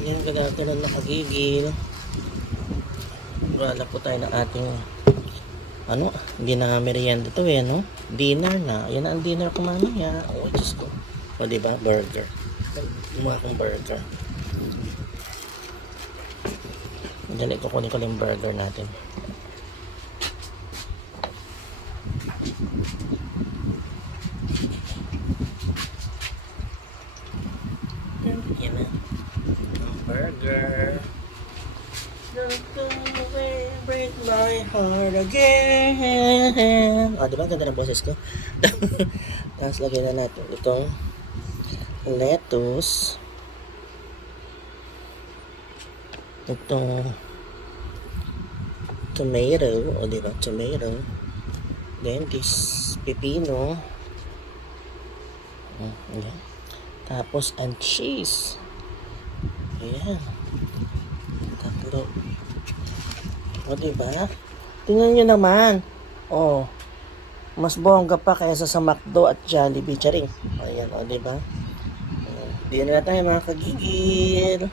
Ngayon kagagano'n nakagigil. Wala po tayo ng ating ano, hindi na merienda to eh, no? Dinner na. Yan ang dinner ko mamaya. Oh, Diyos ko. O, diba? Burger. Gumawa akong burger. Dali, kukunin ko lang burger natin. Yan burger. Don't go break my heart again. Ah, di ba? Ganda ng ko. Tapos lagyan na natin itong lettuce. Itong tomato. O, di ba? Tomato. Then, this pepino. Mm, Ayan. Tapos, ang cheese. Ayan. Tatlo. O, diba? Tingnan nyo naman. O. Mas bongga pa kaysa sa McDo at Jollibee. Charing. Ayan, o, diba? Ayan. Di na tayo mga kagigil.